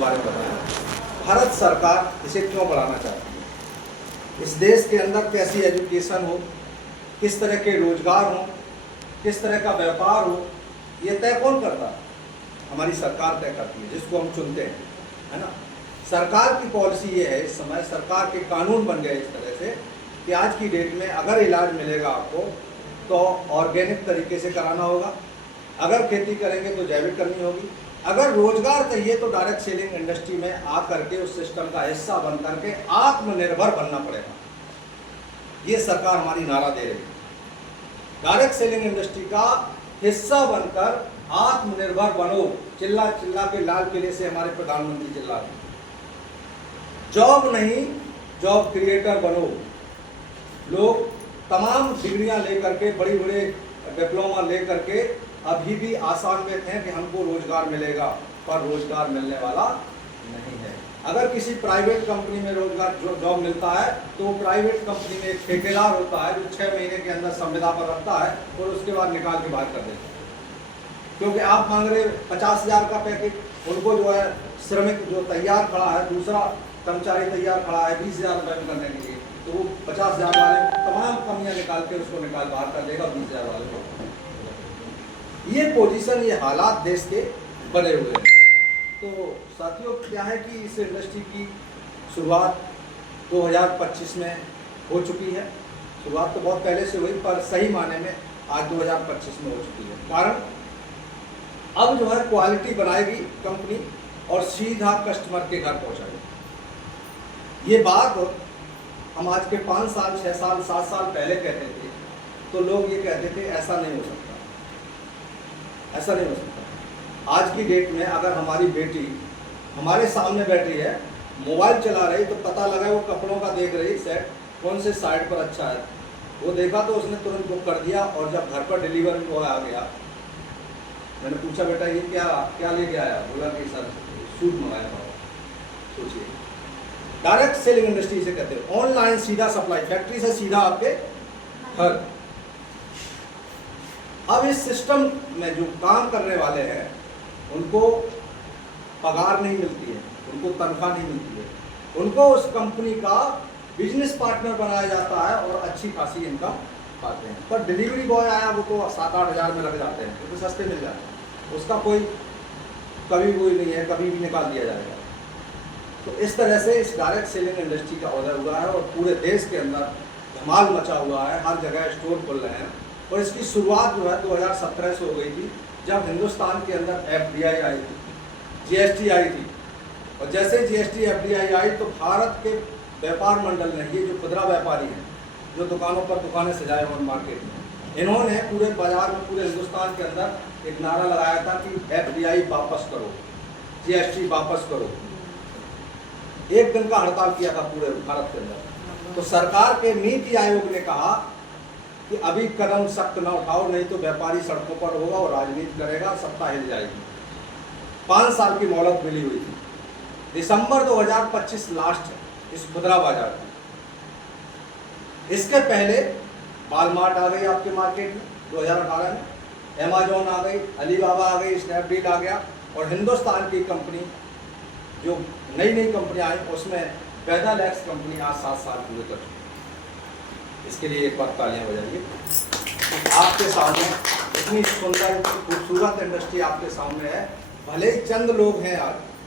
बारे में बताया। भारत सरकार इसे क्यों बढ़ाना चाहती है, इस देश के अंदर कैसी एजुकेशन हो, किस तरह के रोजगार हो, किस तरह का व्यापार हो, ये तय कौन करता है? हमारी सरकार तय करती है, जिसको हम चुनते हैं, है ना। सरकार की पॉलिसी ये है, इस समय सरकार के कानून बन गए इस तरह से कि आज की डेट में अगर इलाज मिलेगा आपको तो ऑर्गेनिक तरीके से कराना होगा, अगर खेती करेंगे तो जैविक करनी होगी, अगर रोजगार चाहिए तो डायरेक्ट सेलिंग इंडस्ट्री में आ करके उस सिस्टम का हिस्सा बन करके आत्मनिर्भर बनना पड़ेगा। ये सरकार हमारी नारा दे रही है, डायरेक्ट सेलिंग इंडस्ट्री का हिस्सा बनकर आत्मनिर्भर बनो। चिल्ला चिल्ला के लाल किले से हमारे प्रधानमंत्री चिल्ला रहे, जॉब नहीं जॉब क्रिएटर बनो। लोग तमाम डिग्रियां लेकर के, बड़ी बड़े डिप्लोमा लेकर के अभी भी आशान्वित हैं कि हमको रोजगार मिलेगा, पर रोजगार मिलने वाला नहीं है। अगर किसी प्राइवेट कंपनी में रोजगार जॉब मिलता है तो वो प्राइवेट कंपनी में एक ठेकेदार होता है जो 6 महीने के अंदर संविदा पर रखता है और उसके बाद निकाल के बाहर कर देता है, क्योंकि आप मांग रहे 50,000 का पैकेज, उनको जो है श्रमिक जो तैयार खड़ा है, दूसरा कर्मचारी तैयार खड़ा है 20,000 रुपये में करने के लिए, तो वो 50,000 वाले तमाम कमियां निकाल के उसको बाहर कर देगा 20,000 वाले को। ये पोजीशन, ये हालात देश के बने हुए हैं। तो साथियों, क्या है कि इस इंडस्ट्री की शुरुआत 2025 में हो चुकी है। शुरुआत तो बहुत पहले से हुई, पर सही माने में आज 2025 में हो चुकी है। कारण अब जो है क्वालिटी बनाएगी कंपनी और सीधा कस्टमर के घर पहुंचाएगी। ये बात हम आज के 5 साल, 6 साल, 7 साल पहले कहते थे तो लोग ये कहते थे ऐसा नहीं हो सकता, ऐसा नहीं हो सकता। आज की डेट में अगर हमारी बेटी हमारे सामने बैठी है, मोबाइल चला रही, तो पता लगा वो कपड़ों का देख रही सेट, कौन से साइट पर अच्छा है, वो देखा तो उसने तुरंत बुक कर दिया। और जब घर पर डिलीवरी बॉय आ गया, मैंने पूछा बेटा ये क्या क्या लेके आया, बोला कि सर सूट मंगाया था। सोचिए, डायरेक्ट सेलिंग इंडस्ट्री से कहते हैं, ऑनलाइन सीधा सप्लाई, फैक्ट्री से सीधा आपके घर। अब इस सिस्टम में जो काम करने वाले हैं उनको पगार नहीं मिलती है, उनको तनख्वाह नहीं मिलती है, उनको उस कंपनी का बिजनेस पार्टनर बनाया जाता है और अच्छी खासी इनकम पाते हैं। पर डिलीवरी बॉय आया वो तो 7-8 हज़ार में लग जाते हैं, क्योंकि सस्ते मिल जाते हैं, उसका कोई कभी कोई नहीं है, कभी भी निकाल दिया जाएगा। तो इस तरह से इस डायरेक्ट सेलिंग इंडस्ट्री का उदय हुआ है और पूरे देश के अंदर धमाल मचा हुआ है, हर जगह स्टोर खुल रहे हैं। और इसकी शुरुआत जो है 2017 से हो गई थी, जब हिंदुस्तान के अंदर FDI आई थी, GST आई थी। और जैसे GST FDI आई तो भारत के व्यापार मंडल ने, ये जो खुदरा व्यापारी हैं जो दुकानों पर दुकानें सजाए हुए मार्केट में, इन्होंने पूरे बाजार में, पूरे हिंदुस्तान के अंदर एक नारा लगाया था कि FDI वापस करो, GST वापस करो। एक दिन का हड़ताल किया था पूरे भारत के अंदर। तो सरकार के नीति आयोग ने कहा कि अभी कदम सख्त न उठाओ, नहीं तो व्यापारी सड़कों पर होगा और राजनीति करेगा, सत्ता हिल जाएगी। 5 साल की मोहलत मिली हुई थी। दिसंबर 2025 लास्ट है इस खुदरा बाजार की। इसके पहले वॉलमार्ट आ गई आपके मार्केट में 2018 में, अमेजॉन आ गई, अलीबाबा आ गई, स्नैपडील आ गया, और हिंदुस्तान की कंपनी जो नई नई कंपनियां आई उसमें पैदालैक्स कंपनी आज 7 साल पूरे कर चुकी है। इसके लिए एक बार तालियां बजाइए। आपके सामने इतनी सुंदर, खूबसूरत इंडस्ट्री आपके सामने है। भले ही चंद लोग हैं आज,